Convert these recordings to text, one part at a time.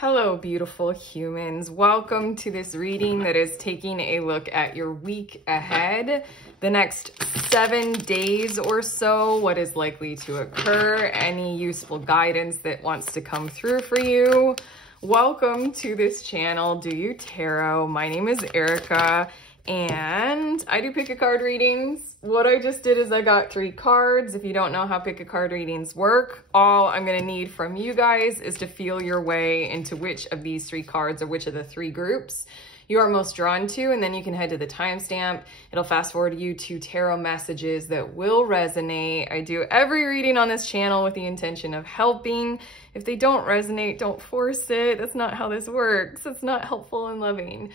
Hello, beautiful humans. Welcome to this reading that is taking a look at your week ahead, the next 7 days or so, what is likely to occur, any useful guidance that wants to come through for you. Welcome to this channel, Do You Tarot. My name is Erica, and I do pick a card readings. What I just did is I got 3 cards. If you don't know how pick a card readings work, all I'm gonna need from you guys is to feel your way into which of these 3 cards or which of the 3 groups you are most drawn to, and then you can head to the timestamp. It'll fast forward you to tarot messages that will resonate. I do every reading on this channel with the intention of helping. If they don't resonate, don't force it. That's not how this works. It's not helpful and loving.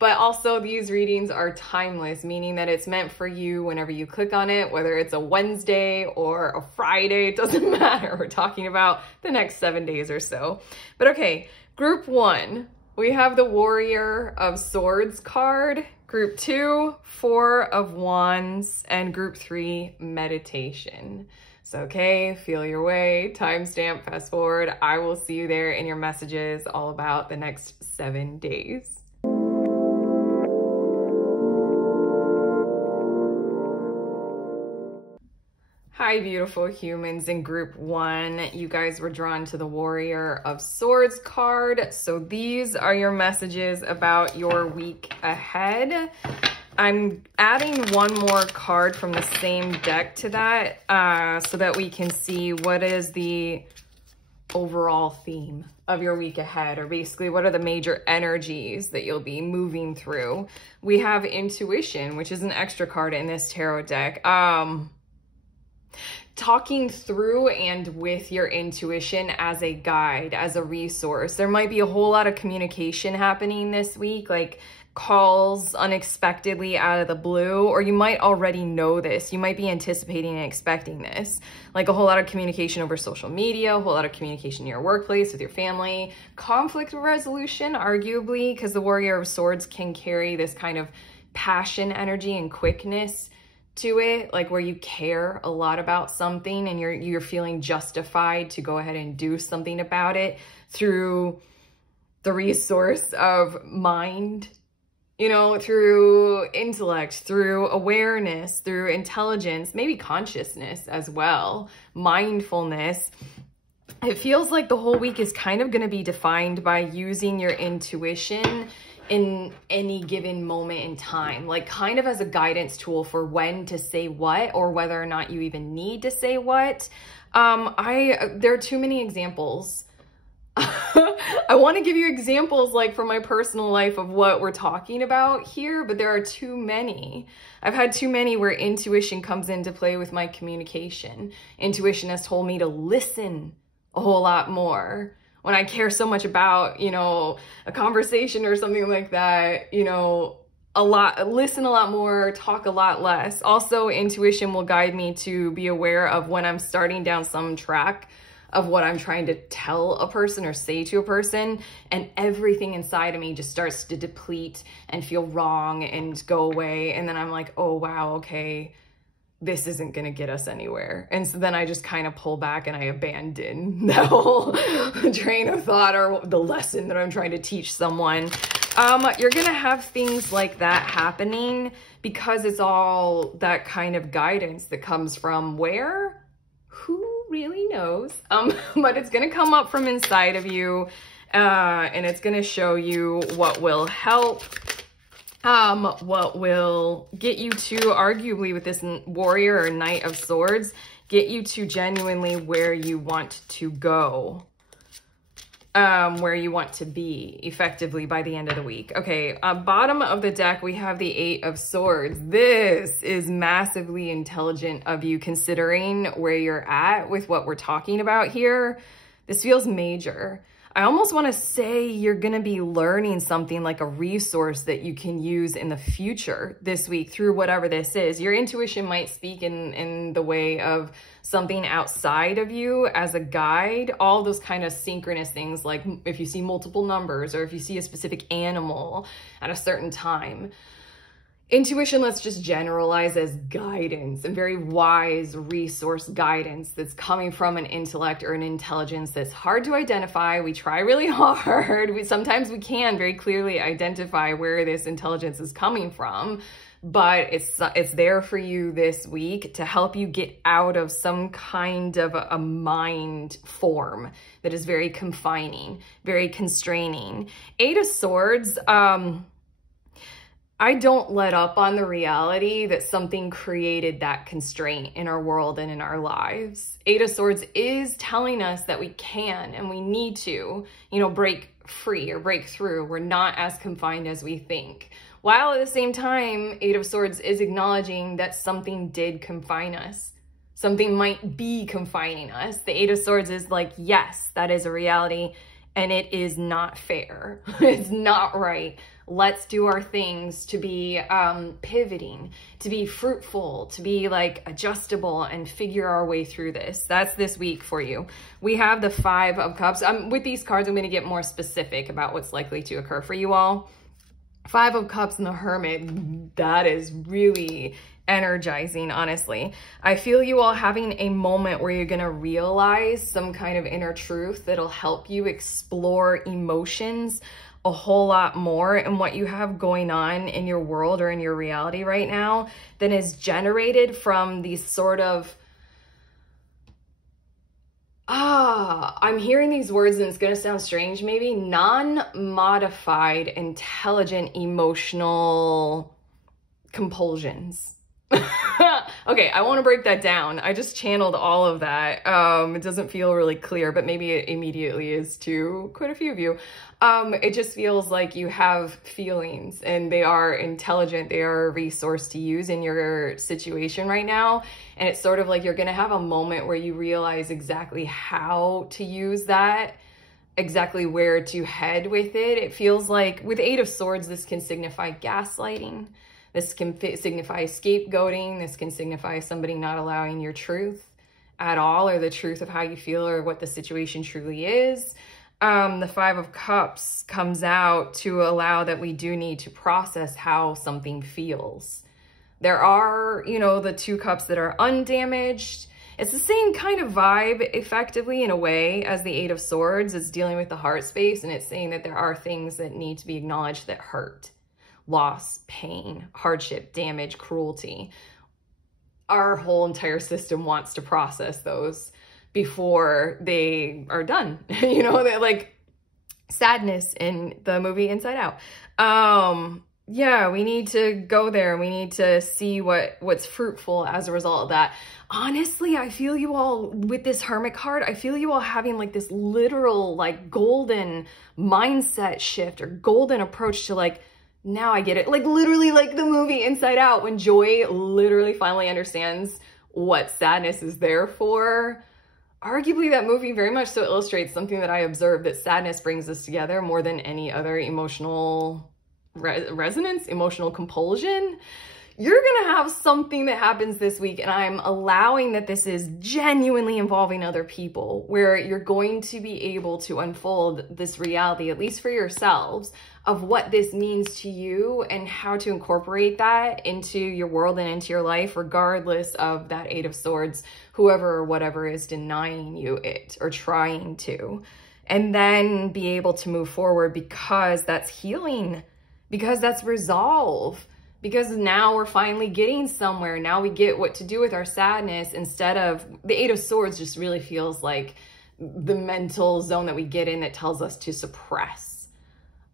But also these readings are timeless, meaning that it's meant for you whenever you click on it, whether it's a Wednesday or a Friday, it doesn't matter. We're talking about the next 7 days or so. But okay, group 1, we have the Warrior of Swords card. Group 2, 4 of Wands, and group 3, Meditation. So, okay, feel your way, timestamp, fast forward. I will see you there in your messages all about the next 7 days. Hi, beautiful humans. In group 1, you guys were drawn to the Warrior of Swords card. So these are your messages about your week ahead. I'm adding one more card from the same deck to that so that we can see what is the overall theme of your week ahead, or basically what are the major energies that you'll be moving through. We have Intuition, which is an extra card in this tarot deck. Talking through and with your intuition as a guide, as a resource. There might be a whole lot of communication happening this week, like calls unexpectedly out of the blue, or you might already know this. You might be anticipating and expecting this, like a whole lot of communication over social media, a whole lot of communication in your workplace, with your family, conflict resolution, arguably, because the Warrior of Swords can carry this kind of passion energy and quickness to it, like where you care a lot about something and you're feeling justified to go ahead and do something about it through the resource of mind, you know, through intellect, through awareness, through intelligence, maybe consciousness as well, mindfulness. It feels like the whole week is kind of going to be defined by using your intuition in any given moment in time, like kind of as a guidance tool for when to say what, or whether or not you even need to say what. There are too many examples. I want to give you examples like from my personal life of what we're talking about here, but there are too many. I've had too many where intuition comes into play with my communication. Intuition has told me to listen a whole lot more. When I care so much about, you know, a conversation or something like that, you know, listen a lot more, talk a lot less. Also, intuition will guide me to be aware of when I'm starting down some track of what I'm trying to tell a person or say to a person, and everything inside of me just starts to deplete and feel wrong and go away. And then I'm like, oh, wow, okay, this isn't going to get us anywhere. And so then I just kind of pull back and I abandon that whole train of thought or the lesson that I'm trying to teach someone. You're going to have things like that happening because it's all that kind of guidance that comes from where? Who really knows? But it's going to come up from inside of you and it's going to show you what will help. What will get you to, arguably with this Warrior or Knight of Swords, get you to genuinely where you want to go, where you want to be effectively by the end of the week. Okay, bottom of the deck, we have the 8 of Swords. This is massively intelligent of you considering where you're at with what we're talking about here. This feels major. I almost want to say you're going to be learning something like a resource that you can use in the future this week through whatever this is. Your intuition might speak in the way of something outside of you as a guide, all those kind of synchronous things, like if you see multiple numbers or if you see a specific animal at a certain time. Intuition, let's just generalize as guidance, and very wise resource guidance that's coming from an intellect or an intelligence that's hard to identify. We try really hard. Sometimes we can very clearly identify where this intelligence is coming from, but it's there for you this week to help you get out of some kind of a mind form that is very confining, very constraining. Eight of Swords, I don't let up on the reality that something created that constraint in our world and in our lives. Eight of Swords is telling us that we can and we need to, break free or break through. We're not as confined as we think. While at the same time, Eight of Swords is acknowledging that something did confine us. Something might be confining us. The Eight of Swords is like, yes, that is a reality and it is not fair. It's not right. Let's do our things to be pivoting, to be fruitful, to be like adjustable and figure our way through this. That's this week for you. We have the Five of Cups. With these cards, I'm going to get more specific about what's likely to occur for you all. Five of Cups and the Hermit, that is really energizing, honestly. I feel you all having a moment where you're going to realize some kind of inner truth that'll help you explore emotions a whole lot more and what you have going on in your world or in your reality right now than is generated from these sort of, I'm hearing these words and it's going to sound strange maybe, non-modified, intelligent, emotional compulsions. Okay, I want to break that down. I just channeled all of that. It doesn't feel really clear, but maybe it immediately is to quite a few of you. It just feels like you have feelings and they are intelligent. They are a resource to use in your situation right now. And it's sort of like you're going to have a moment where you realize exactly how to use that, exactly where to head with it. It feels like with Eight of Swords, this can signify gaslighting. This can signify scapegoating. This can signify somebody not allowing your truth at all, or the truth of how you feel or what the situation truly is. The Five of Cups comes out to allow that we do need to process how something feels. There are, the Two Cups that are undamaged. It's the same kind of vibe, effectively, in a way, as the Eight of Swords. It's dealing with the heart space, and it's saying that there are things that need to be acknowledged that hurt. Loss, pain, hardship, damage, cruelty. Our whole entire system wants to process those before they are done. They're like sadness in the movie Inside Out. Yeah, we need to go there. We need to see what's fruitful as a result of that. Honestly, I feel you all with this Hermit card, I feel you all having like this literal like golden mindset shift or golden approach to like, now I get it. Like literally like the movie Inside Out when Joy literally finally understands what sadness is there for. Arguably that movie very much so illustrates something that I observed, that sadness brings us together more than any other emotional resonance, emotional compulsion. You're going to have something that happens this week, and I'm allowing that this is genuinely involving other people, where you're going to be able to unfold this reality, at least for yourselves, of what this means to you and how to incorporate that into your world and into your life, regardless of that Eight of Swords, whoever or whatever is denying you it or trying to. And then be able to move forward because that's healing, because that's resolve. Because now we're finally getting somewhere. Now we get what to do with our sadness instead of the Eight of Swords just really feels like the mental zone that we get in that tells us to suppress.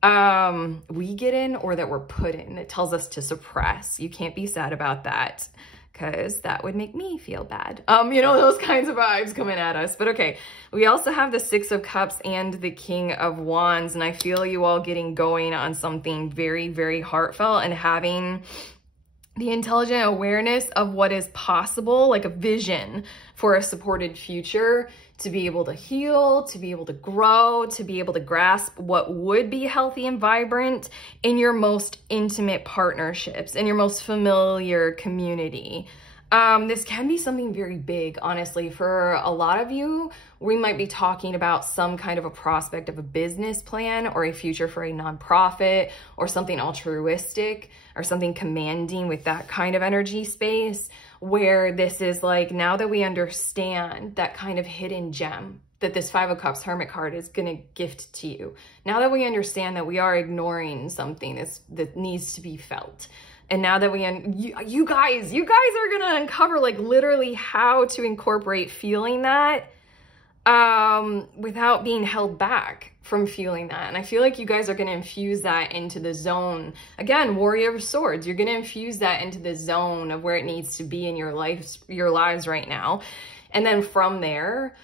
We get in or that we're put in that tells us to suppress. You can't be sad about that because that would make me feel bad. Those kinds of vibes coming at us. But okay, we also have the Six of Cups and the King of Wands, and I feel you all getting going on something very, very heartfelt and having the intelligent awareness of what is possible, like a vision for a supported future, to be able to heal, to be able to grow, to be able to grasp what would be healthy and vibrant in your most intimate partnerships, in your most familiar community. This can be something very big, honestly. For a lot of you, we might be talking about some kind of a prospect of a business plan or a future for a nonprofit or something altruistic or something commanding with that kind of energy space, where this is like, now that we understand that kind of hidden gem that this Five of Cups Hermit card is going to gift to you. Now that we understand that we are ignoring something that needs to be felt. And now that you guys are going to uncover like literally how to incorporate feeling that without being held back from feeling that. And I feel like you guys are going to infuse that into the zone. Again, Warrior of Swords, you're going to infuse that into the zone of where it needs to be in your lives right now. And then from there,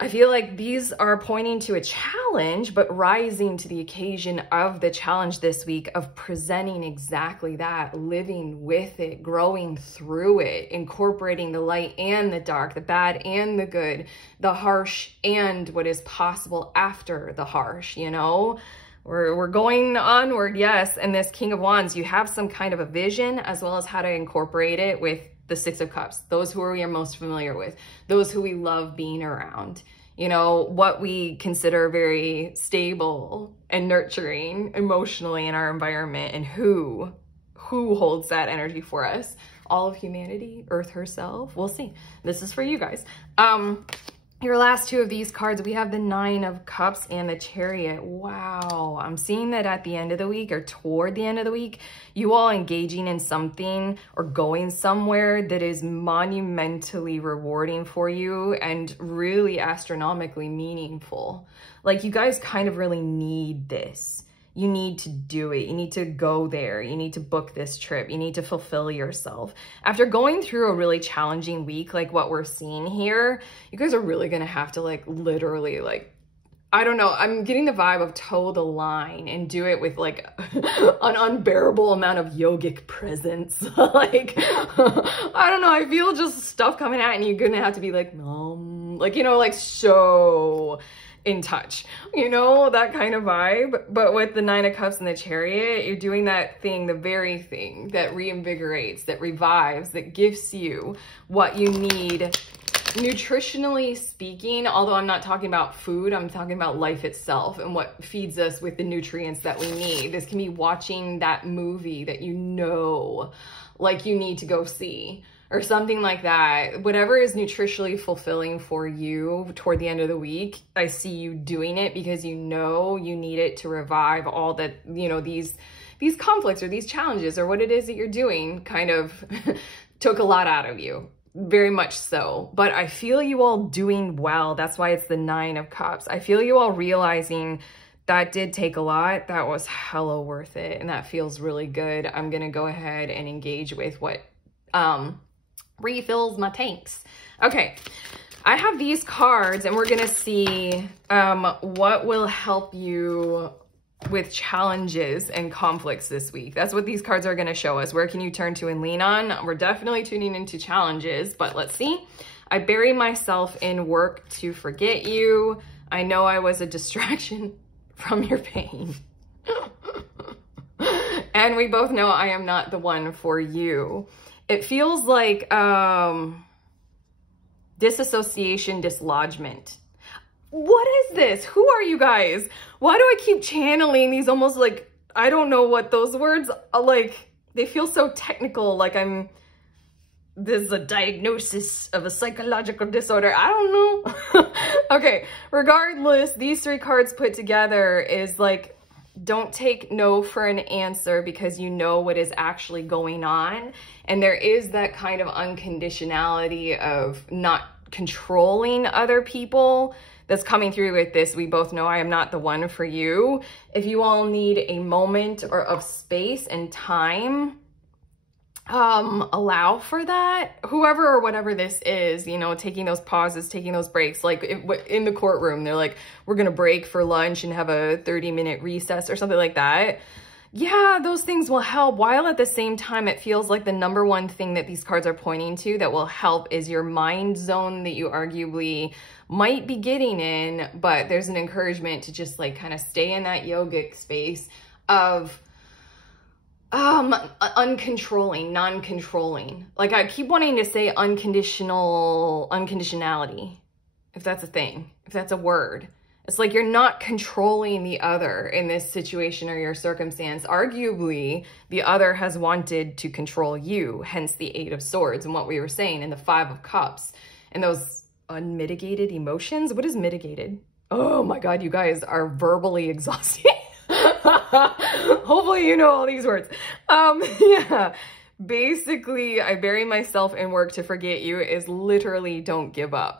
I feel like these are pointing to a challenge, but rising to the occasion of the challenge this week of presenting exactly that, living with it, growing through it, incorporating the light and the dark, the bad and the good, the harsh and what is possible after the harsh, you know? We're going onward, yes. And this King of Wands, you have some kind of a vision as well as how to incorporate it with the Six of Cups, those who we are most familiar with, those who we love being around, you know, what we consider very stable and nurturing emotionally in our environment, and who holds that energy for us. All of humanity, Earth herself, we'll see. This is for you guys. Your last two of these cards, we have the Nine of Cups and the Chariot. Wow, I'm seeing that at the end of the week or toward the end of the week, you all engaging in something or going somewhere that is monumentally rewarding for you and really astronomically meaningful. Like, you guys kind of really need this. You need to do it. You need to go there. You need to book this trip. You need to fulfill yourself. After going through a really challenging week, like what we're seeing here, you guys are really going to have to like literally like, I don't know, I'm getting the vibe of toe the line and do it with like an unbearable amount of yogic presence. Like, I don't know, I feel just stuff coming out and you're going to have to be like, like, you know, like so in touch, you know, that kind of vibe. But with the Nine of Cups and the Chariot, you're doing that thing, the very thing that reinvigorates, that revives, that gives you what you need nutritionally speaking. Although I'm not talking about food, I'm talking about life itself and what feeds us with the nutrients that we need. This can be watching that movie that you know, like you need to go see, or something like that. Whatever is nutritionally fulfilling for you toward the end of the week, I see you doing it because you know you need it to revive all that, you know, these conflicts or these challenges or what it is that you're doing kind of took a lot out of you. Very much so. But I feel you all doing well. That's why it's the Nine of Cups. I feel you all realizing that did take a lot. That was hella worth it. And that feels really good. I'm going to go ahead and engage with what refills my tanks. Okay, I have these cards and we're gonna see what will help you with challenges and conflicts this week. That's what these cards are gonna show us. Where can you turn to and lean on? We're definitely tuning into challenges, but let's see. I bury myself in work to forget you. I know I was a distraction from your pain. And we both know I am not the one for you. It feels like disassociation, dislodgement. What is this? Who are you guys? Why do I keep channeling these almost like, I don't know what those words are like. They feel so technical, like this is a diagnosis of a psychological disorder. I don't know. Okay, regardless, these three cards put together is like, don't take no for an answer because you know what is actually going on. And there is that kind of unconditionality of not controlling other people that's coming through with this. We both know I am not the one for you. If you all need a moment or of space and time, allow for that. Whoever or whatever this is, you know, taking those pauses, taking those breaks, like in the courtroom, they're like, we're going to break for lunch and have a 30-minute recess or something like that. Yeah, those things will help, while at the same time, it feels like the number one thing that these cards are pointing to that will help is your mind zone that you arguably might be getting in, but there's an encouragement to just like kind of stay in that yogic space of uncontrolling, non-controlling. Like I keep wanting to say unconditionality, if that's a thing, if that's a word. It's like you're not controlling the other in this situation or your circumstance. Arguably, the other has wanted to control you, hence the Eight of Swords and what we were saying in the Five of Cups and those unmitigated emotions. What is mitigated? Oh my God, you guys are verbally exhausting. Hopefully you know all these words. Yeah. Basically, I bury myself in work to forget you is literally don't give up.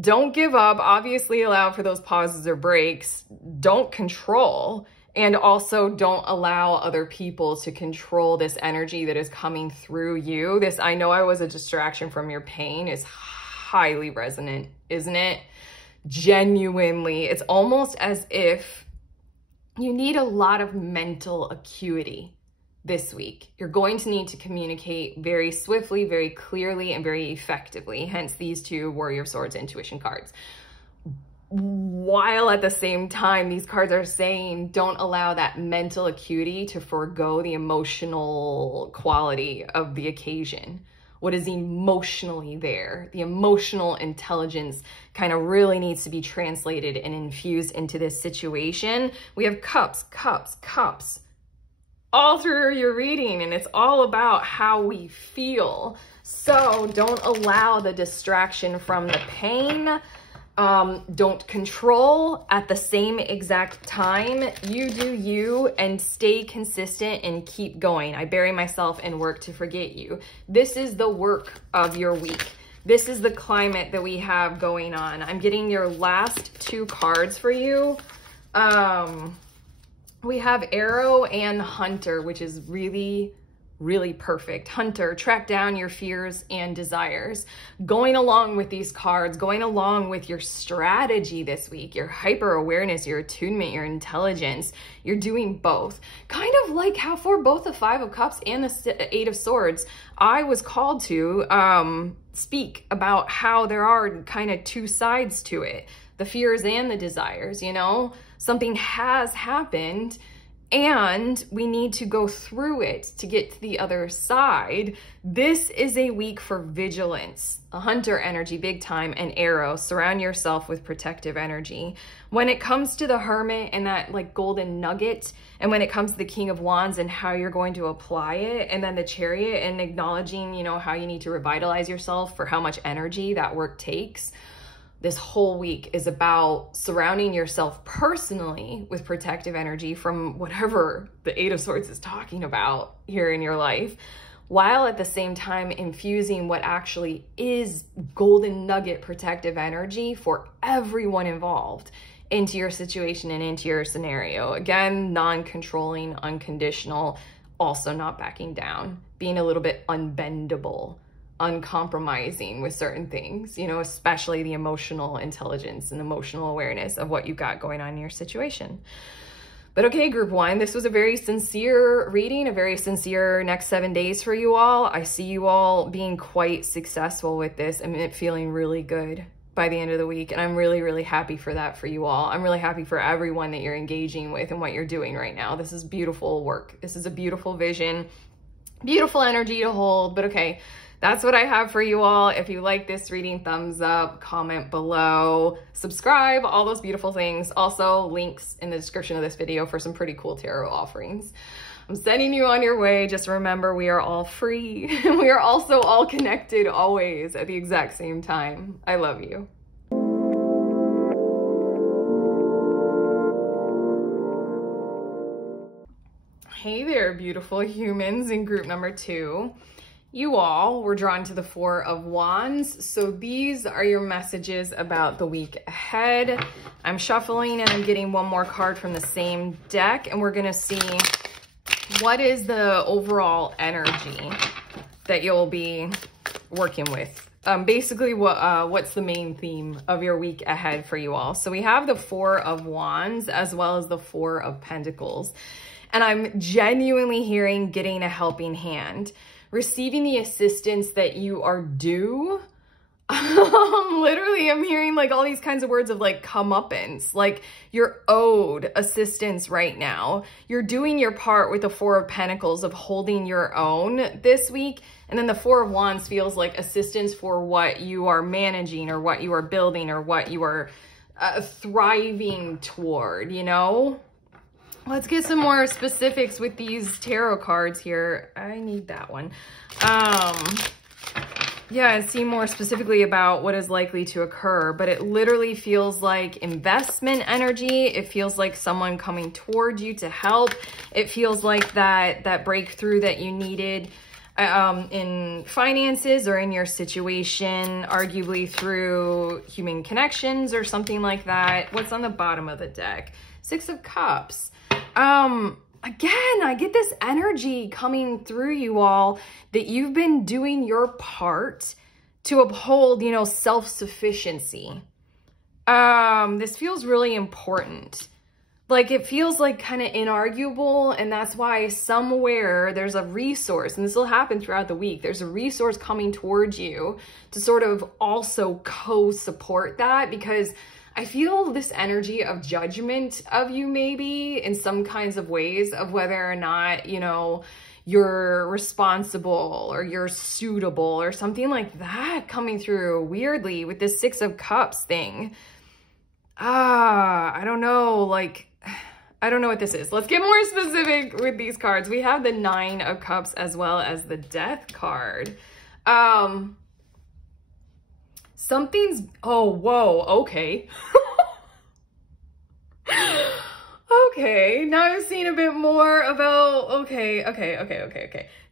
Don't give up. Obviously allow for those pauses or breaks. Don't control. And also don't allow other people to control this energy that is coming through you. This, I know I was a distraction from your pain, is highly resonant, isn't it? Genuinely. It's almost as if you need a lot of mental acuity this week. You're going to need to communicate very swiftly, very clearly, and very effectively. Hence these two Warrior of Swords intuition cards. While at the same time, these cards are saying don't allow that mental acuity to forego the emotional quality of the occasion. What is emotionally there? The emotional intelligence kind of really needs to be translated and infused into this situation. We have cups, cups, cups all through your reading, and it's all about how we feel. So don't allow the distraction from the pain. Don't control at the same exact time. You do you and stay consistent and keep going. I bury myself in work to forget you. This is the work of your week. This is the climate that we have going on. I'm getting your last two cards for you. We have Arrow and Hunter, which is really, really perfect. Hunter, track down your fears and desires. Going along with these cards, going along with your strategy this week, your hyper awareness, your attunement, your intelligence, you're doing both. Kind of like how for both the Five of Cups and the Eight of Swords, I was called to speak about how there are kind of two sides to it. The fears and the desires, you know? Something has happened and we need to go through it to get to the other side. This is a week for vigilance, a Hunter energy, big time, and Arrow. Surround yourself with protective energy. When it comes to the Hermit and that like golden nugget, and when it comes to the King of Wands and how you're going to apply it, and then the Chariot and acknowledging, you know, how you need to revitalize yourself for how much energy that work takes. This whole week is about surrounding yourself personally with protective energy from whatever the Eight of Swords is talking about here in your life, while at the same time infusing what actually is golden nugget protective energy for everyone involved into your situation and into your scenario. Again, non-controlling, unconditional, also not backing down, being a little bit unbendable, uncompromising with certain things, you know, especially the emotional intelligence and emotional awareness of what you've got going on in your situation. But okay, group one, this was a very sincere reading, a very sincere next 7 days for you all. I see you all being quite successful with this and it feeling really good by the end of the week. And I'm really, really happy for that for you all. I'm really happy for everyone that you're engaging with and what you're doing right now. This is beautiful work. This is a beautiful vision, beautiful energy to hold, but okay. That's what I have for you all. If you like this reading, thumbs up, comment below, subscribe, all those beautiful things. Also, links in the description of this video for some pretty cool tarot offerings. I'm sending you on your way. Just remember, we are all free. We are also all connected always at the exact same time. I love you. Hey there, beautiful humans in group number 2. You all were drawn to the Four of Wands. So these are your messages about the week ahead. I'm shuffling and I'm getting one more card from the same deck, and we're gonna see what is the overall energy that you'll be working with. Basically, what's the main theme of your week ahead for you all? So we have the Four of Wands as well as the Four of Pentacles. And I'm genuinely hearing getting a helping hand, receiving the assistance that you are due. Literally, I'm hearing like all these kinds of words of like comeuppance, like you're owed assistance right now. You're doing your part with the Four of Pentacles of holding your own this week. And then the Four of Wands feels like assistance for what you are managing or what you are building or what you are thriving toward, you know? Let's get some more specifics with these tarot cards here. I need that one. Yeah, see more specifically about what is likely to occur, but it literally feels like investment energy. It feels like someone coming towards you to help. It feels like that breakthrough that you needed in finances or in your situation, arguably through human connections or something like that. What's on the bottom of the deck? Six of Cups. Again, I get this energy coming through you all that you've been doing your part to uphold, you know, self-sufficiency. This feels really important. Like, it feels like kind of inarguable, and that's why somewhere there's a resource, and this will happen throughout the week. There's a resource coming towards you to sort of also co-support that, because I feel this energy of judgment of you maybe in some kinds of ways of whether or not, you know, you're responsible or you're suitable or something like that coming through weirdly with this Six of Cups thing. I don't know, like, I don't know what this is. Let's get more specific with these cards. We have the Nine of Cups as well as the Death card. Something's, oh, whoa, okay. Okay, now I've seen a bit more about, okay.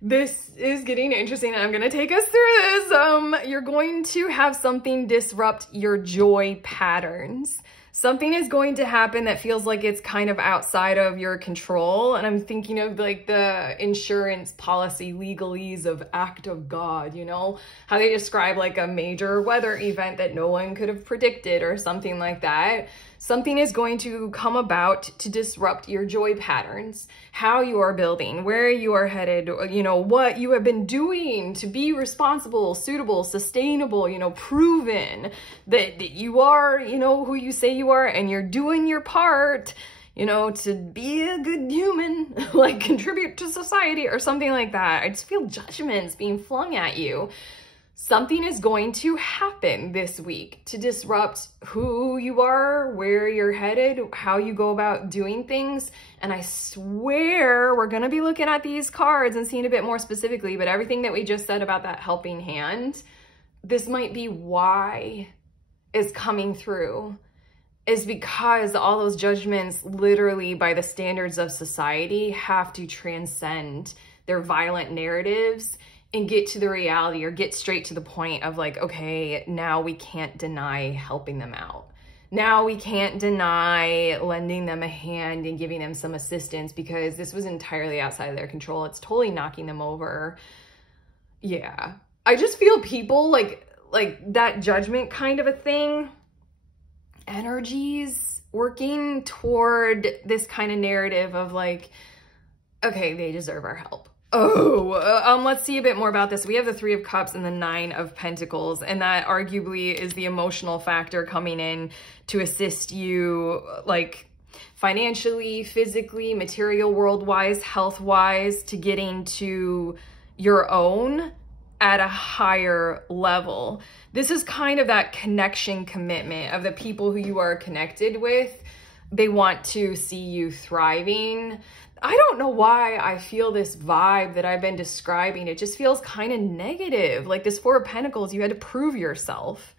This is getting interesting, and I'm gonna take us through this. You're going to have something disrupt your joy patterns. Something is going to happen that feels like it's kind of outside of your control. And I'm thinking of like the insurance policy legalese of act of God, you know, how they describe like a major weather event that no one could have predicted or something like that. Something is going to come about to disrupt your joy patterns, how you are building, where you are headed, you know, what you have been doing to be responsible, suitable, sustainable, you know, proven that you are, you know, who you say you are, and you're doing your part, you know, to be a good human, like contribute to society or something like that. I just feel judgments being flung at you. Something is going to happen this week to disrupt who you are, where you're headed, how you go about doing things. And I swear we're going to be looking at these cards and seeing a bit more specifically, but everything that we just said about that helping hand, this might be why is coming through, is because all those judgments literally by the standards of society have to transcend their violent narratives and get to the reality or get straight to the point of like, okay, now we can't deny helping them out. Now we can't deny lending them a hand and giving them some assistance because this was entirely outside of their control. It's totally knocking them over. Yeah. I just feel people like that judgment kind of a thing, energies working toward this kind of narrative of like, okay, they deserve our help. Oh, let's see a bit more about this. We have the Three of Cups and the Nine of Pentacles, and that arguably is the emotional factor coming in to assist you, like financially, physically, material world-wise, health-wise, to getting to your own at a higher level. This is kind of that connection commitment of the people who you are connected with. They want to see you thriving. I don't know why I feel this vibe that I've been describing. It just feels kind of negative. Like this Four of Pentacles, you had to prove yourself.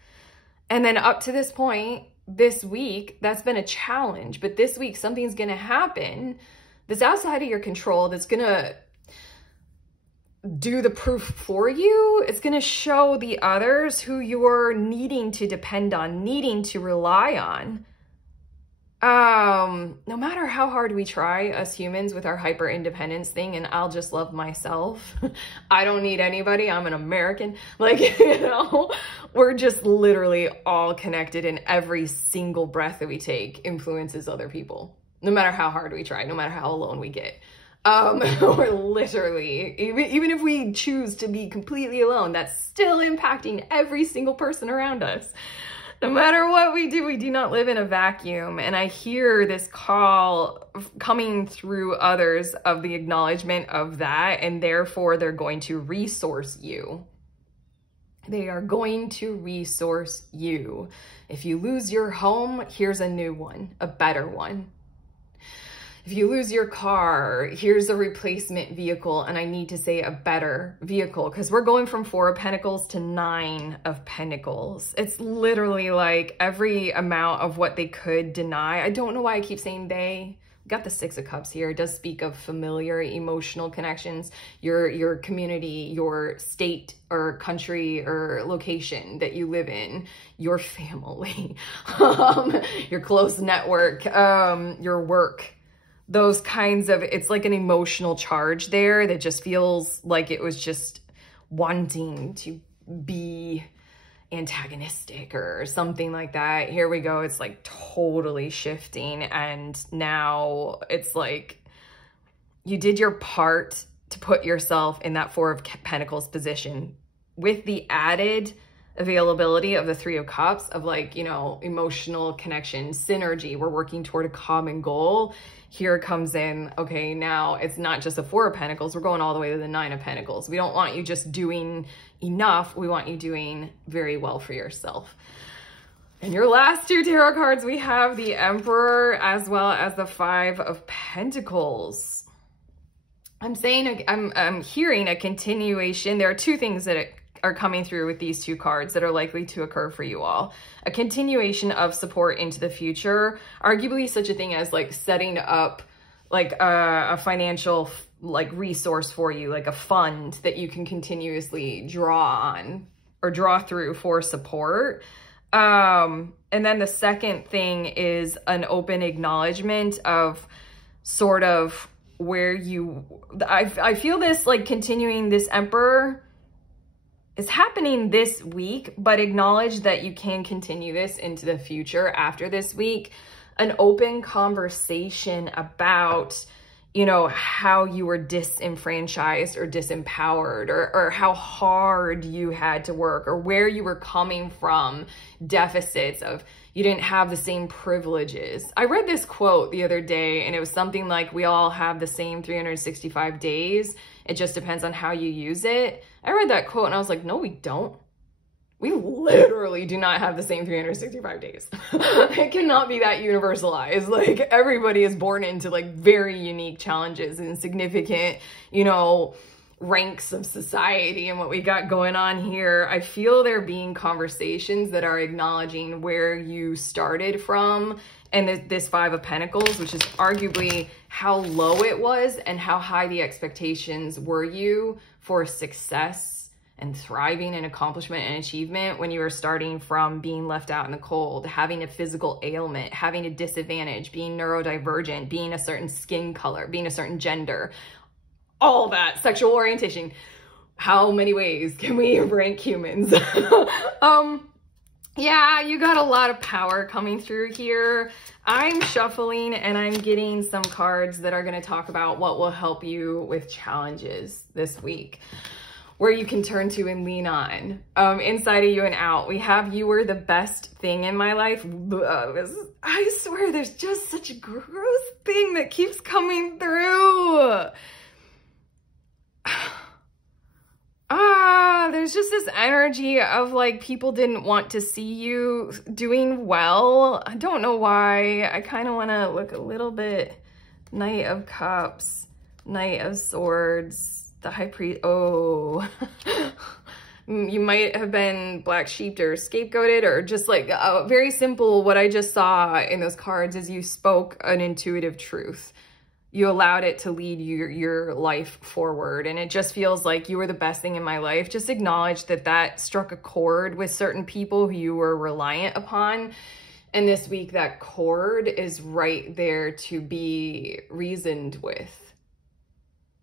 And then up to this point, this week, that's been a challenge. But this week, something's going to happen that's outside of your control, that's going to do the proof for you. It's going to show the others who you're needing to depend on, needing to rely on. No matter how hard we try, us humans, with our hyper independence thing, and I'll just love myself. I don't need anybody. I'm an American. Like, you know, we're just literally all connected, and every single breath that we take influences other people, no matter how hard we try, no matter how alone we get. Or literally, even if we choose to be completely alone, that's still impacting every single person around us. No matter what we do not live in a vacuum. And I hear this call coming through others of the acknowledgement of that, and therefore they're going to resource you. They are going to resource you. If you lose your home, here's a new one, a better one. If you lose your car, here's a replacement vehicle, and I need to say a better vehicle, because we're going from 4 of Pentacles to 9 of Pentacles. It's literally like every amount of what they could deny. I don't know why I keep saying they. Got the 6 of Cups here. It does speak of familiar emotional connections, your community, your state or country or location that you live in, your family, your close network, your work. Those kinds of, it's like an emotional charge there that just feels like it was just wanting to be antagonistic or something like that. Here we go. It's like totally shifting. And now it's like you did your part to put yourself in that 4 of Pentacles position with the added availability of the 3 of Cups of, like, you know, emotional connection, synergy. We're working toward a common goal. Here comes in, okay, now it's not just a 4 of Pentacles. We're going all the way to the 9 of Pentacles. We don't want you just doing enough. We want you doing very well for yourself. And your last 2 tarot cards, we have the Emperor as well as the 5 of Pentacles. I'm hearing a continuation. There are 2 things that are coming through with these 2 cards that are likely to occur for you all. A continuation of support into the future, arguably such a thing as like setting up like a financial like resource for you, like a fund that you can continuously draw on or draw through for support. And then the second thing is an open acknowledgement of sort of where you, I feel this like continuing, this Emperor is happening this week, but acknowledge that you can continue this into the future after this week. An open conversation about, you know, how you were disenfranchised or disempowered, or how hard you had to work, or where you were coming from, deficits of you didn't have the same privileges. I read this quote the other day, and it was something like, we all have the same 365 days. It just depends on how you use it. I read that quote and I was like, no, we don't. We literally do not have the same 365 days. It cannot be that universalized. Like, everybody is born into like very unique challenges and significant, you know, ranks of society and what we got going on here. I feel there being conversations that are acknowledging where you started from, and this 5 of Pentacles, which is arguably how low it was and how high the expectations were you for success and thriving and accomplishment and achievement when you were starting from being left out in the cold, having a physical ailment, having a disadvantage, being neurodivergent, being a certain skin color, being a certain gender, all that, sexual orientation. How many ways can we rank humans? Yeah, you got a lot of power coming through here. I'm shuffling and I'm getting some cards that are going to talk about what will help you with challenges this week, where you can turn to and lean on. Inside of you and out, we have you were the best thing in my life. I swear there's just such a gross thing that keeps coming through. There's just this energy of like people didn't want to see you doing well. I don't know why. I kind of want to look a little bit. Knight of Cups, Knight of Swords, the High Priest. Oh, you might have been black sheeped or scapegoated, or just like very simple. What I just saw in those cards is you spoke an intuitive truth. You allowed it to lead your life forward. And it just feels like you were the best thing in my life. Just acknowledge that that struck a chord with certain people who you were reliant upon. And this week, that chord is right there to be reasoned with.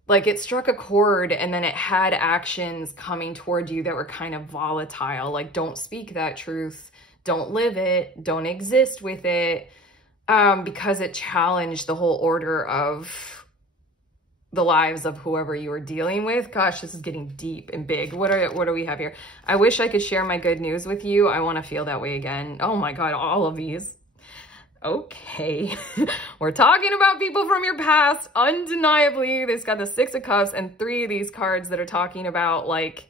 Like, it struck a chord and then it had actions coming toward you that were kind of volatile. Like, don't speak that truth. Don't live it. Don't exist with it. Because it challenged the whole order of the lives of whoever you are dealing with. Gosh, this is getting deep and big. What do we have here? I wish I could share my good news with you. I want to feel that way again. Oh my God, all of these. Okay. We're talking about people from your past. Undeniably, this got the Six of Cups and 3 of these cards that are talking about like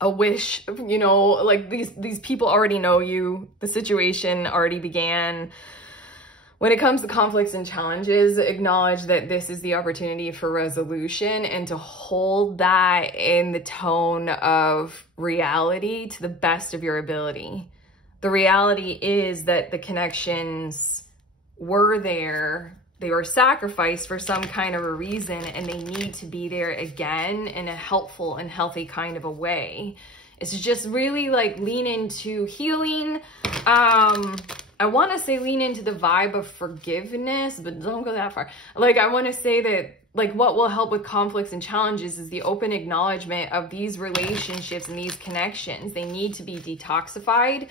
a wish, you know, like these people already know you. The situation already began. When it comes to conflicts and challenges, acknowledge that this is the opportunity for resolution and to hold that in the tone of reality to the best of your ability. The reality is that the connections were there. They were sacrificed for some kind of a reason, and they need to be there again in a helpful and healthy kind of a way. It's just really like lean into healing. I want to say lean into the vibe of forgiveness, but don't go that far. Like, I want to say that, like, what will help with conflicts and challenges is the open acknowledgement of these relationships and these connections. They need to be detoxified,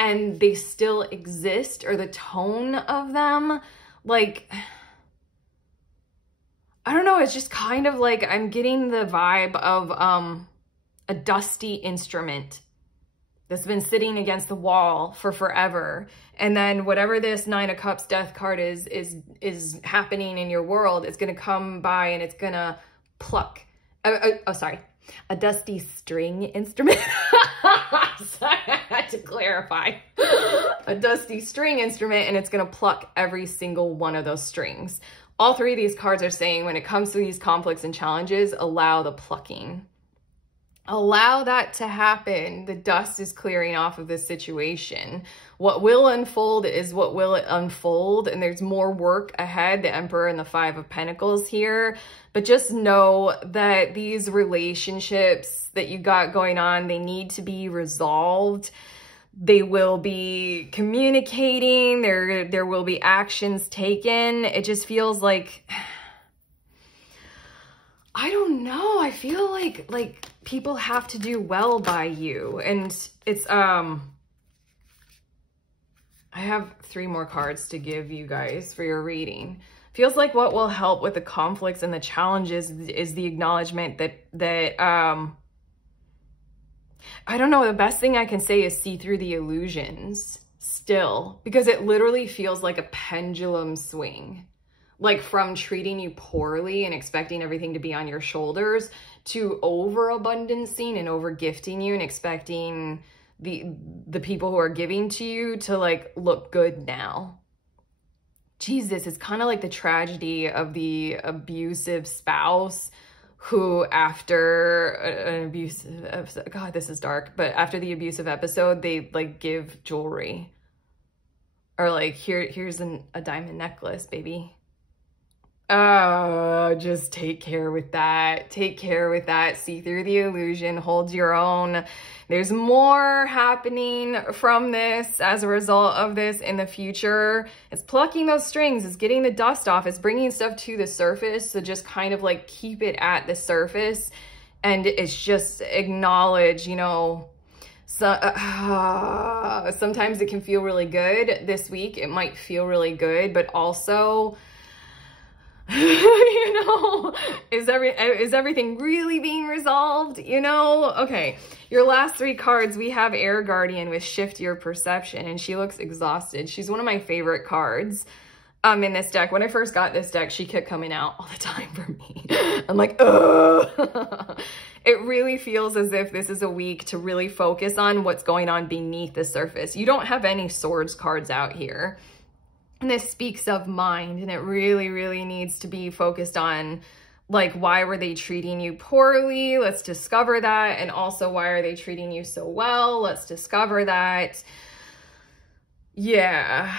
and they still exist, or the tone of them, like, I don't know. It's just kind of like I'm getting the vibe of a dusty instrument that's been sitting against the wall for forever. And then whatever this 9 of Cups Death card is happening in your world, it's going to come by and it's going to pluck. A dusty string instrument. Sorry, I had to clarify. A dusty string instrument, and it's going to pluck every single one of those strings. All 3 of these cards are saying when it comes to these conflicts and challenges, allow the plucking. Allow that to happen. The dust is clearing off of this situation. What will unfold is what will unfold, and there's more work ahead. The Emperor and the 5 of Pentacles here. But just know that these relationships that you got going on, they need to be resolved. They will be communicating. There will be actions taken. It just feels like, I don't know. I feel like people have to do well by you. And it's, I have 3 more cards to give you guys for your reading. Feels like what will help with the conflicts and the challenges is the acknowledgement that I don't know, the best thing I can say is see through the illusions still, because it literally feels like a pendulum swing. Like from treating you poorly and expecting everything to be on your shoulders to overabundancing and over gifting you and expecting the people who are giving to you to like look good now. Jesus, it's kind of like the tragedy of the abusive spouse who after an abusive episode, God, this is dark, but after the abusive episode, they like give jewelry or like, here's a diamond necklace, baby. Just take care with that. Take care with that. See through the illusion. Hold your own. There's more happening from this as a result of this in the future. It's plucking those strings. It's getting the dust off. It's bringing stuff to the surface. So just kind of like keep it at the surface. And it's just acknowledge, you know, so, sometimes it can feel really good. This week, it might feel really good, but also, you know, is everything really being resolved? You know, okay. Your last 3 cards, we have Air Guardian with Shift Your Perception, and she looks exhausted. She's one of my favorite cards in this deck. When I first got this deck, she kept coming out all the time for me. I'm like, ugh. It really feels as if this is a week to really focus on what's going on beneath the surface. You don't have any swords cards out here. And this speaks of mind, and it really, really needs to be focused on, like, why were they treating you poorly? Let's discover that. And also, why are they treating you so well? Let's discover that. Yeah.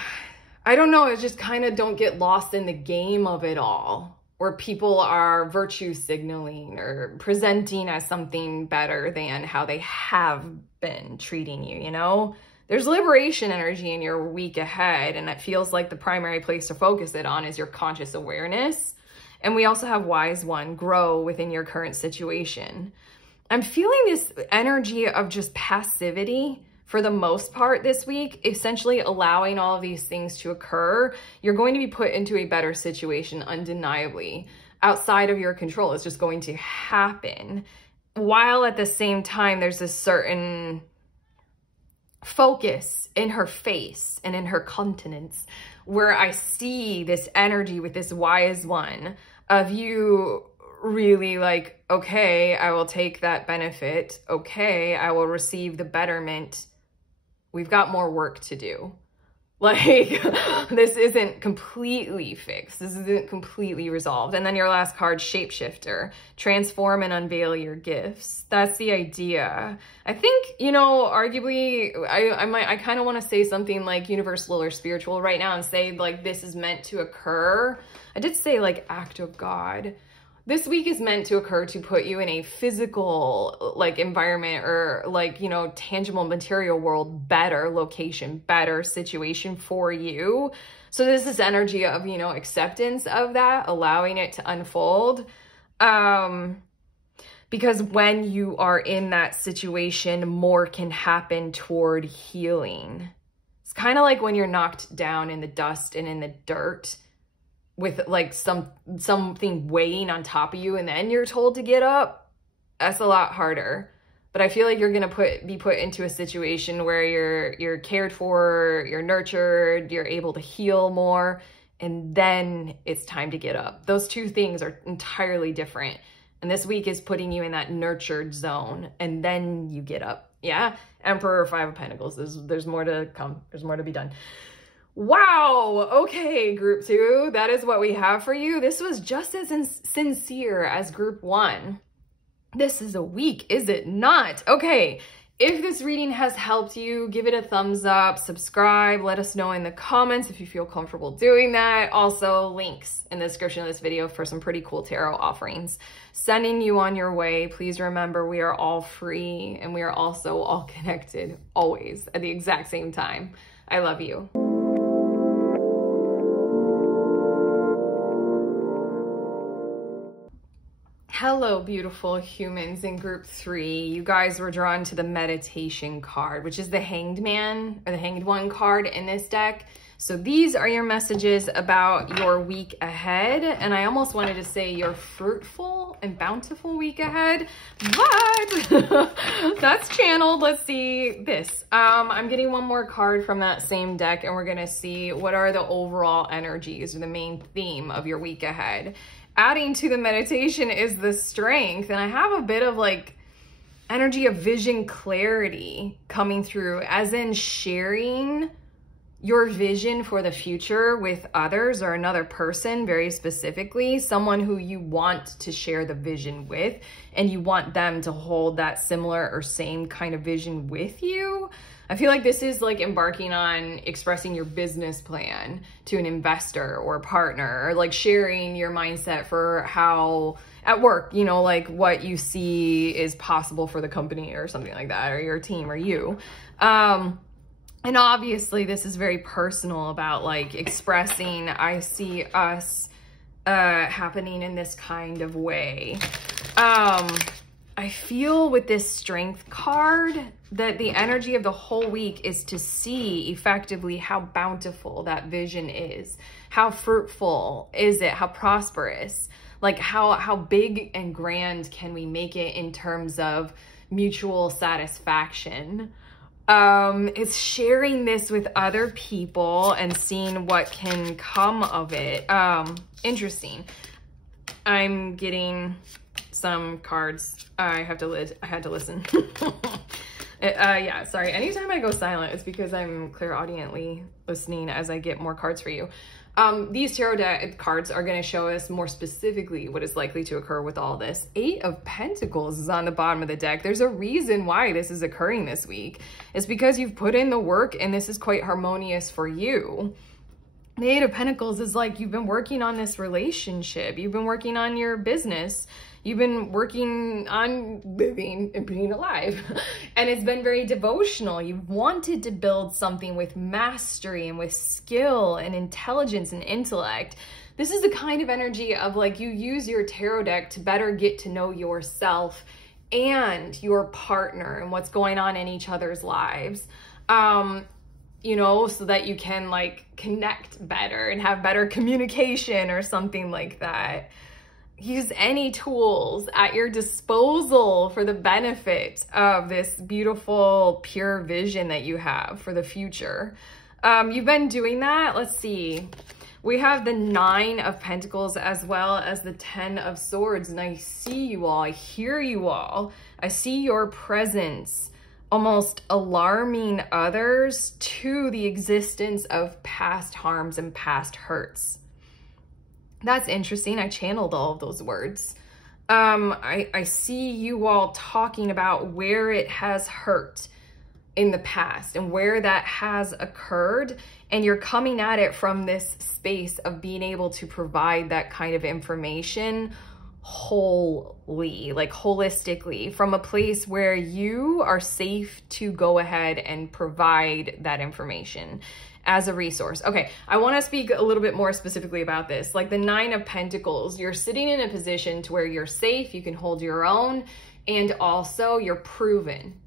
I don't know. It's just kind of don't get lost in the game of it all, where people are virtue signaling or presenting as something better than how they have been treating you, you know? There's liberation energy in your week ahead, and it feels like the primary place to focus it on is your conscious awareness. And we also have Wise One, grow within your current situation. I'm feeling this energy of just passivity for the most part this week, essentially allowing all of these things to occur. You're going to be put into a better situation, undeniably. outside of your control. It's just going to happen. While at the same time, there's a certain focus in her face and in her countenance where I see this energy with this wise one of you really like, okay, I will take that benefit. Okay, I will receive the betterment. We've got more work to do. Like, this isn't completely fixed. This isn't completely resolved. And then your last card, Shapeshifter. Transform and unveil your gifts. That's the idea. I think, you know, arguably, I kind of want to say something like universal or spiritual right now and say, like, this is meant to occur. I did say, like, act of God. This week is meant to occur to put you in a physical, like, environment or, like, you know, tangible material world, better location, better situation for you. So there's this energy of, you know, acceptance of that, allowing it to unfold. Because when you are in that situation, more can happen toward healing. It's kind of like when you're knocked down in the dust and in the dirt, with like something weighing on top of you and then you're told to get up. That's a lot harder. But I feel like you're gonna be put into a situation where you're cared for, you're nurtured, you're able to heal more, and then it's time to get up. Those two things are entirely different. And this week is putting you in that nurtured zone, and then you get up. Yeah, Emperor, Five of Pentacles. There's more to come. There's more to be done. Wow. Okay, group 2, that is what we have for you. This was just as sincere as group 1. This is a week, is it not? Okay, if this reading has helped you, give it a thumbs up, subscribe, let us know in the comments if you feel comfortable doing that. Also, links in the description of this video for some pretty cool tarot offerings. Sending you on your way. Please remember, we are all free and we are also all connected, always, at the exact same time. I love you. Hello, beautiful humans in group 3. You guys were drawn to the meditation card, which is the Hanged Man or the Hanged One card in this deck. So these are your messages about your week ahead. And I almost wanted to say your fruitful and bountiful week ahead, but that's channeled. Let's see this. I'm getting one more card from that same deck and we're gonna see what are the overall energies or the main theme of your week ahead. Adding to the meditation is the Strength, and I have a bit of like energy of vision clarity coming through, as in sharing your vision for the future with others or another person, very specifically, someone who you want to share the vision with and you want them to hold that similar or same kind of vision with you. I feel like this is like embarking on expressing your business plan to an investor or partner, or like sharing your mindset for how at work, you know, like what you see is possible for the company or something like that, or your team or you. And obviously this is very personal about like expressing, I see us happening in this kind of way. I feel with this Strength card that the energy of the whole week is to see effectively how bountiful that vision is. How fruitful is it? How prosperous? Like how big and grand can we make it in terms of mutual satisfaction? It's sharing this with other people and seeing what can come of it. Interesting. I'm getting some cards. I had to listen. Yeah, sorry. Anytime I go silent, it's because I'm clairaudiently listening as I get more cards for you. These tarot deck cards are going to show us more specifically what is likely to occur with all this. 8 of Pentacles is on the bottom of the deck. There's a reason why this is occurring this week. It's because you've put in the work and this is quite harmonious for you. The 8 of Pentacles is like you've been working on this relationship. You've been working on your business. You've been working on living and being alive. And it's been very devotional. You've wanted to build something with mastery and with skill and intelligence and intellect. This is the kind of energy of like you use your tarot deck to better get to know yourself and your partner and what's going on in each other's lives. You know, so that you can like connect better and have better communication or something like that. use any tools at your disposal for the benefit of this beautiful, pure vision that you have for the future. You've been doing that. Let's see. We have the 9 of Pentacles as well as the 10 of Swords. And I see you all. I hear you all. I see your presence almost alarming others to the existence of past harms and past hurts. That's interesting. I channeled all of those words. I see you all talking about where it has hurt in the past and where that has occurred. And you're coming at it from this space of being able to provide that kind of information wholly, like holistically, from a place where you are safe to go ahead and provide that information as a resource. Okay, I want to speak a little bit more specifically about this. Like the 9 of Pentacles, you're sitting in a position to where you're safe, you can hold your own, and also you're proven.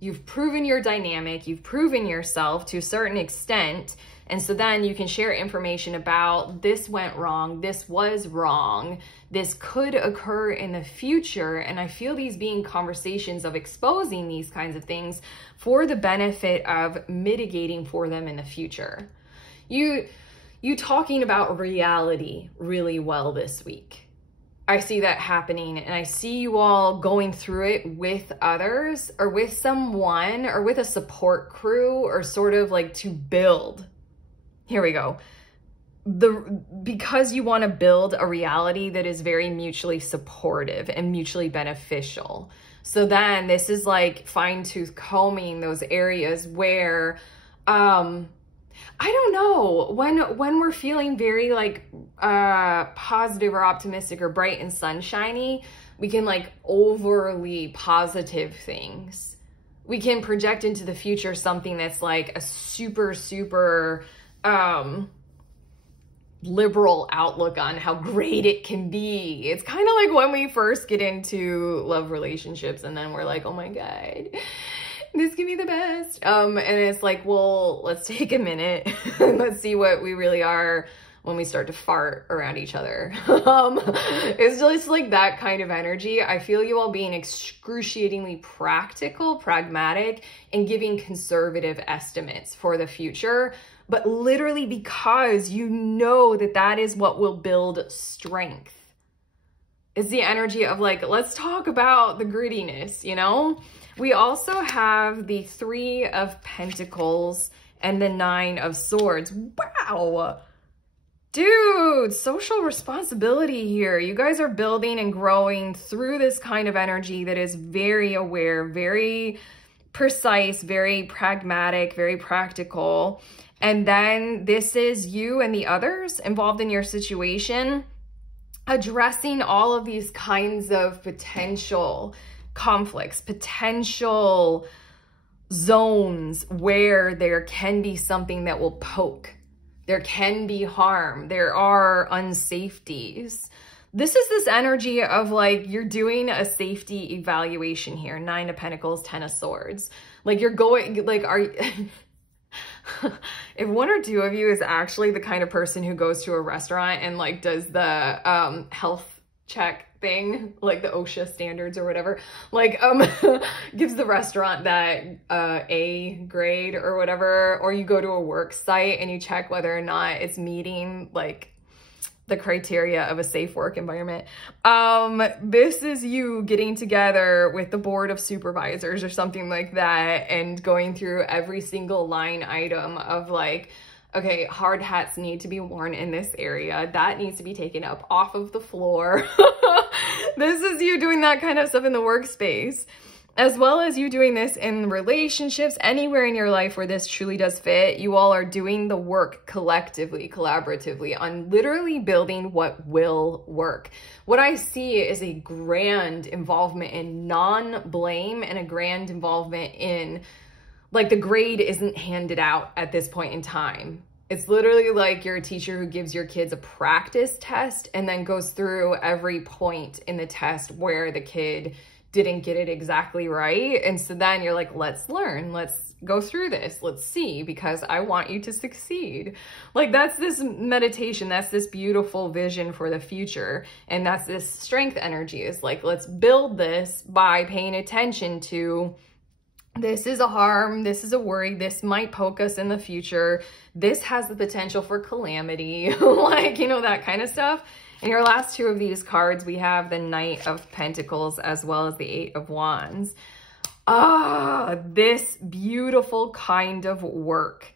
You've proven your dynamic, you've proven yourself to a certain extent, and so then you can share information about this went wrong, this was wrong, this could occur in the future. And I feel these being conversations of exposing these kinds of things for the benefit of mitigating for them in the future. You talking about reality really well this week. I see that happening, and I see you all going through it with others or with someone or with a support crew, or sort of like to build. Here we go. Because you want to build a reality that is very mutually supportive and mutually beneficial. So then this is like fine-tooth combing those areas where, I don't know, when we're feeling very like positive or optimistic or bright and sunshiny, we can like overly positive things. We can project into the future something that's like a super liberal outlook on how great it can be. It's kind of like when we first get into love relationships and then we're like, oh my God, this can be the best. And it's like, well, let's take a minute and let's see what we really are when we start to fart around each other. It's just like that kind of energy. I feel you all being excruciatingly practical, pragmatic, and giving conservative estimates for the future, but literally because you know that that is what will build strength. It's the energy of like, let's talk about the grittiness, you know? We also have the 3 of Pentacles and the 9 of Swords. Wow. Dude, social responsibility here. You guys are building and growing through this kind of energy that is very aware, very precise, very pragmatic, very practical. And then this is you and the others involved in your situation, addressing all of these kinds of potential conflicts, potential zones where there can be something that will poke. There can be harm. There are unsafeties. This is this energy of like, you're doing a safety evaluation here. 9 of Pentacles, 10 of Swords. Like you're going, like, are you... If one or two of you is actually the kind of person who goes to a restaurant and like does the health check thing, like the OSHA standards or whatever, like gives the restaurant that A grade or whatever, or you go to a work site and you check whether or not it's meeting like the criteria of a safe work environment. This is you getting together with the board of supervisors or something like that and going through every single line item of like, okay, hard hats need to be worn in this area. That needs to be taken up off of the floor. This is you doing that kind of stuff in the workspace, as well as you doing this in relationships, anywhere in your life where this truly does fit. You all are doing the work collectively, collaboratively on literally building what will work. What I see is a grand involvement in non-blame and a grand involvement in like the grade isn't handed out at this point in time. It's literally like you're a teacher who gives your kids a practice test and then goes through every point in the test where the kid didn't get it exactly right. And so then you're like, let's learn, let's go through this, let's see, because I want you to succeed. Like, that's this meditation, that's this beautiful vision for the future. And that's this strength energy, is like, let's build this by paying attention to, this is a harm, this is a worry, this might poke us in the future, this has the potential for calamity, like, you know, that kind of stuff. In your last two of these cards, we have the Knight of Pentacles as well as the Eight of Wands. This beautiful kind of work,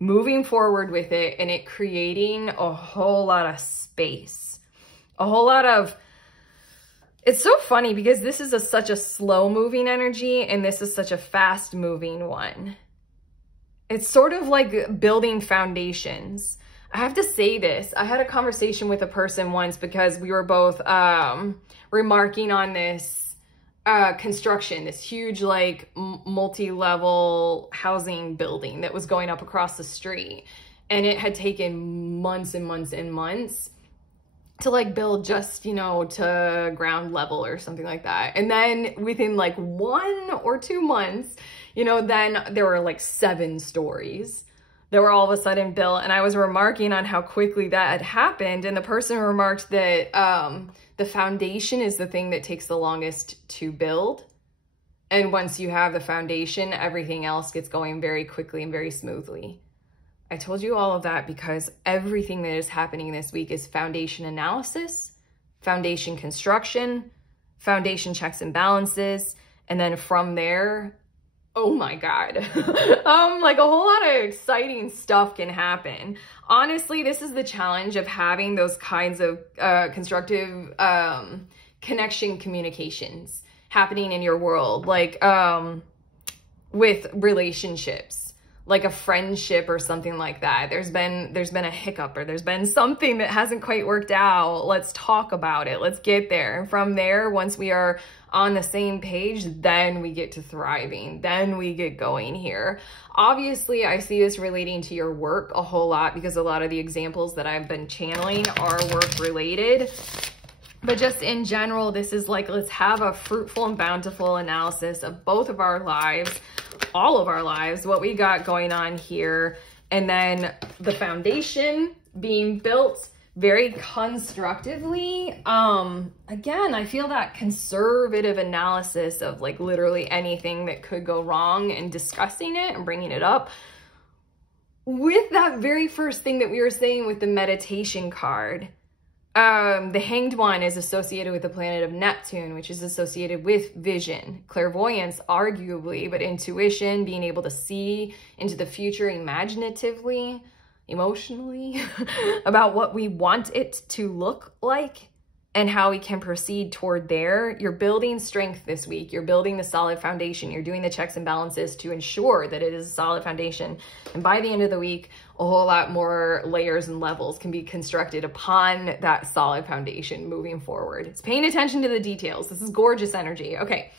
moving forward with it, and it creating a whole lot of space, a whole lot of, it's so funny because this is such a slow moving energy and this is such a fast moving one. It's sort of like building foundations. I have to say this. I had a conversation with a person once because we were both remarking on this construction, this huge like multi-level housing building that was going up across the street. And it had taken months and months and months to like build just, you know, to ground level or something like that. And then within like 1 or 2 months, you know, then there were like 7 stories that were all of a sudden built. And I was remarking on how quickly that had happened. And the person remarked that the foundation is the thing that takes the longest to build. And once you have the foundation, everything else gets going very quickly and very smoothly. I told you all of that because everything that is happening this week is foundation analysis, foundation construction, foundation checks and balances. And then from there, oh my God, like a whole lot of exciting stuff can happen. Honestly, this is the challenge of having those kinds of constructive connection communications happening in your world, like with relationships, like a friendship or something like that. There's been a hiccup or there's been something that hasn't quite worked out. Let's talk about it. Let's get there. And from there, once we are on the same page, then we get to thriving. Then we get going here. Obviously, I see this relating to your work a whole lot because a lot of the examples that I've been channeling are work related. But just in general, this is like, let's have a fruitful and bountiful analysis of both of our lives, all of our lives, what we got going on here. And then the foundation being built very constructively. Again, I feel that conservative analysis of like literally anything that could go wrong and discussing it and bringing it up. With that very first thing that we were saying with the meditation card, the Hanged One is associated with the planet of Neptune, which is associated with vision, clairvoyance, arguably, but intuition, being able to see into the future imaginatively, emotionally, about what we want it to look like and how we can proceed toward there. You're building strength this week. You're building the solid foundation. You're doing the checks and balances to ensure that it is a solid foundation. And by the end of the week, a whole lot more layers and levels can be constructed upon that solid foundation moving forward. It's paying attention to the details. This is gorgeous energy. Okay.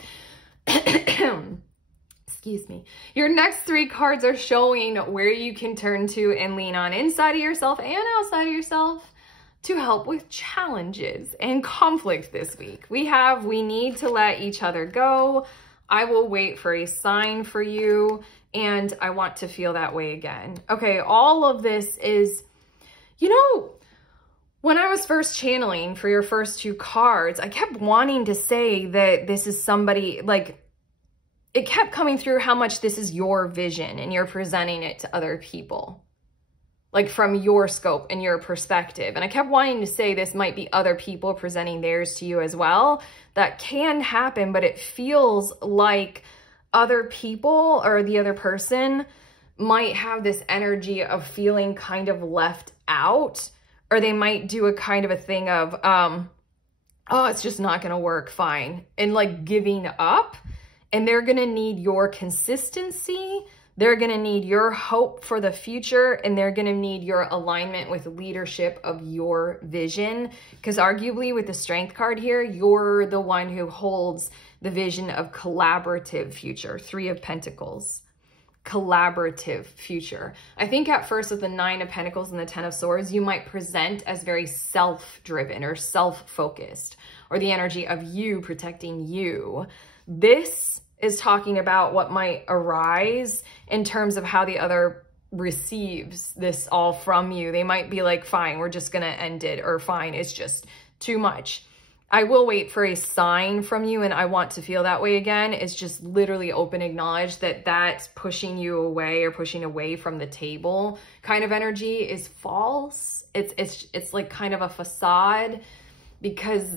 Excuse me. Your next 3 cards are showing where you can turn to and lean on inside of yourself and outside of yourself to help with challenges and conflict this week. We need to let each other go. I will wait for a sign for you, and I want to feel that way again. Okay, all of this is, you know, when I was first channeling for your first 2 cards, I kept wanting to say that this is somebody, like, it kept coming through how much this is your vision and you're presenting it to other people, like from your scope and your perspective. And I kept wanting to say this might be other people presenting theirs to you as well. That can happen, but it feels like other people or the other person might have this energy of feeling kind of left out, or they might do a kind of a thing of, oh, it's just not gonna work, fine, and like giving up. And they're gonna need your consistency. They're gonna need your hope for the future, and they're gonna need your alignment with leadership of your vision. Because arguably with the Strength card here, you're the one who holds the vision of collaborative future, 3 of Pentacles. collaborative future. I think at first with the 9 of Pentacles and the 10 of Swords, you might present as very self-driven or self-focused, or the energy of you protecting you. This is talking about what might arise in terms of how the other receives this all from you. They might be like, fine, we're just gonna end it, or fine, it's just too much. I will wait for a sign from you, and I want to feel that way again. It's just literally open, acknowledge that that's pushing you away or pushing away from the table kind of energy is false. It's like kind of a facade, because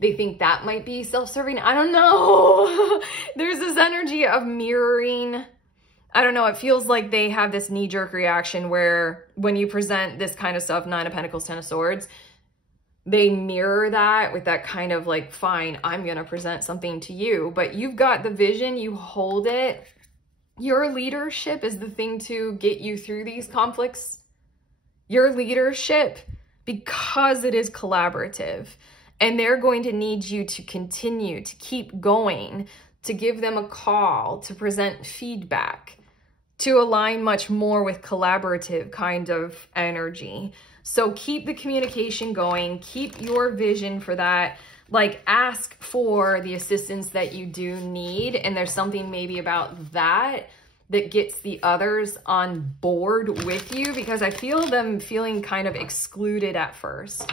they think that might be self-serving. I don't know. There's this energy of mirroring. I don't know. It feels like they have this knee-jerk reaction where when you present this kind of stuff, 9 of Pentacles, 10 of Swords, they mirror that with that kind of like, fine, I'm going to present something to you, but you've got the vision, you hold it. Your leadership is the thing to get you through these conflicts. Your leadership, because it is collaborative, and they're going to need you to continue to keep going, to give them a call, to present feedback, to align much more with collaborative kind of energy. So keep the communication going, keep your vision for that, like ask for the assistance that you do need. And there's something maybe about that that gets the others on board with you, because I feel them feeling kind of excluded at first.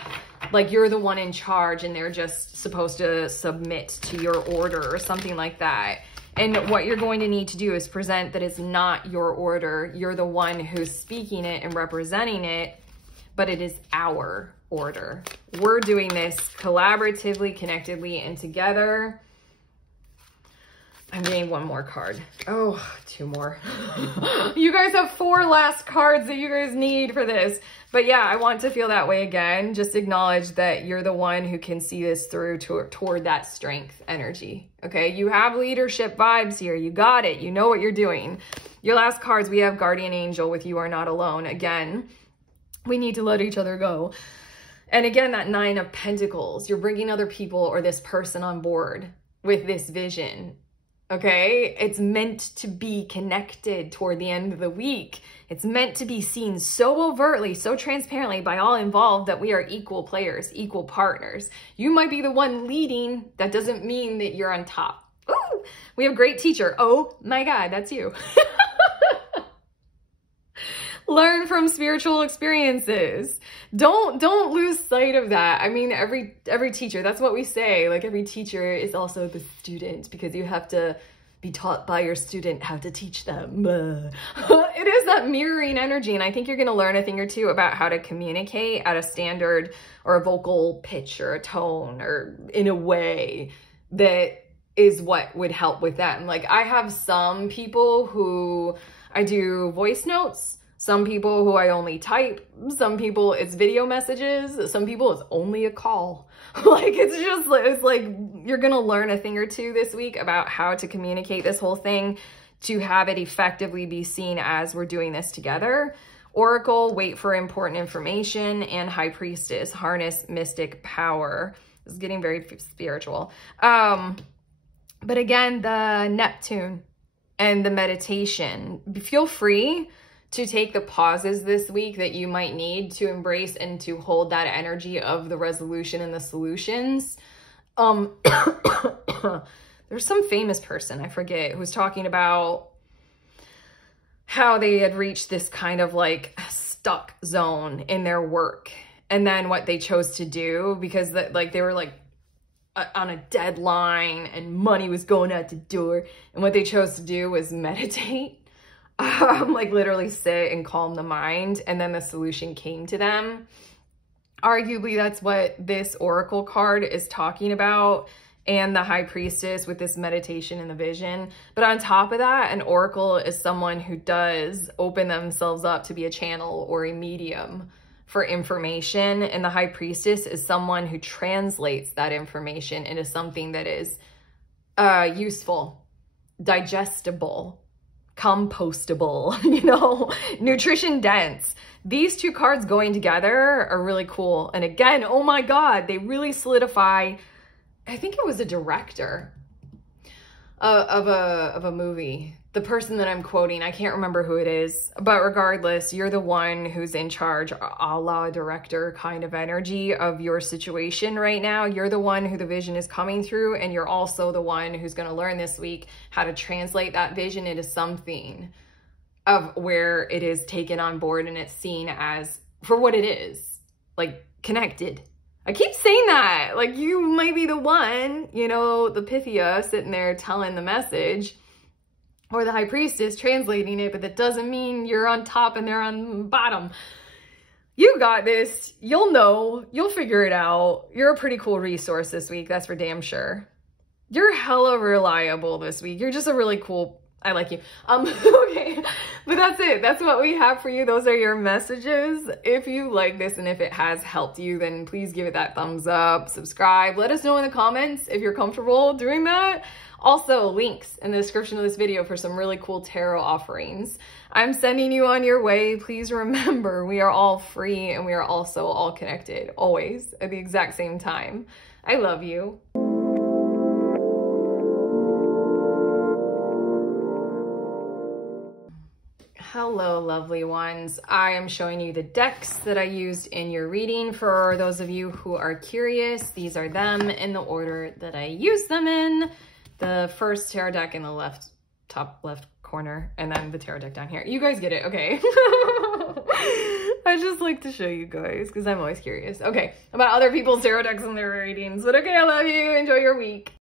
Like you're the one in charge and they're just supposed to submit to your order or something like that. And what you're going to need to do is present that it's not your order. You're the one who's speaking it and representing it, but it is our order. We're doing this collaboratively, connectedly, and together. I'm getting one more card. Oh, 2 more. You guys have 4 last cards that you guys need for this. But yeah, I want to feel that way again. Just acknowledge that you're the one who can see this through toward that strength energy. Okay, you have leadership vibes here. You got it. You know what you're doing. Your last cards, we have Guardian Angel with You Are Not Alone. Again, we need to let each other go. And again, that 9 of Pentacles, you're bringing other people or this person on board with this vision. Okay, it's meant to be connected toward the end of the week. It's meant to be seen so overtly, so transparently by all involved that we are equal players, equal partners. You might be the one leading. That doesn't mean that you're on top. Ooh, we have a great teacher. Oh my God, that's you. Learn from spiritual experiences. Don't lose sight of that. I mean, every teacher, that's what we say. Like every teacher is also the student, because you have to be taught by your student how to teach them. It is that mirroring energy. And I think you're going to learn a thing or two about how to communicate at a standard or a vocal pitch or a tone or in a way that is what would help with that. And like, I have some people who I do voice notes. Some people who I only type, some people it's video messages, some people it's only a call. Like it's like you're gonna learn a thing or two this week about how to communicate this whole thing to have it effectively be seen as we're doing this together. Oracle, wait for important information, and High Priestess, harness mystic power. This is getting very spiritual. But again, the Neptune and the meditation, feel free to take the pauses this week that you might need to embrace and to hold that energy of the resolution and the solutions. There's some famous person, I forget, who was talking about how they had reached this kind of like stuck zone in their work. And then what they chose to do, because they were like on a deadline and money was going out the door. And what they chose to do was meditate. Like literally sit and calm the mind, and then the solution came to them. Arguably, that's what this Oracle card is talking about, and the High Priestess with this meditation and the vision. But on top of that, an Oracle is someone who does open themselves up to be a channel or a medium for information, and the High Priestess is someone who translates that information into something that is useful, digestible, compostable, you know, nutrition dense. These 2 cards going together are really cool. And again, oh my God, they really solidify. I think it was a director of a movie, the person that I'm quoting, I can't remember who it is, but regardless, you're the one who's in charge, a la director kind of energy of your situation right now. You're the one who the vision is coming through, and you're also the one who's going to learn this week how to translate that vision into something of where it is taken on board and it's seen as for what it is, like connected. I keep saying that, like you might be the one, you know, the Pythia sitting there telling the message, or the high priestess translating it, but that doesn't mean you're on top and they're on the bottom. You got this. You'll know. You'll figure it out. You're a pretty cool resource this week. That's for damn sure. You're hella reliable this week. You're just a really cool... I like you. Okay, but that's it. That's what we have for you. Those are your messages. If you like this and if it has helped you, then please give it that thumbs up, subscribe. Let us know in the comments if you're comfortable doing that. Also, links in the description of this video for some really cool tarot offerings. I'm sending you on your way. Please remember, we are all free and we are also all connected, always, at the exact same time. I love you. Hello, lovely ones. I am showing you the decks that I used in your reading. For those of you who are curious, these are them in the order that I used them in. The first tarot deck in the top left corner, and then the tarot deck down here. You guys get it, okay? I just like to show you guys because I'm always curious. Okay, about other people's tarot decks and their readings. But okay, I love you. Enjoy your week.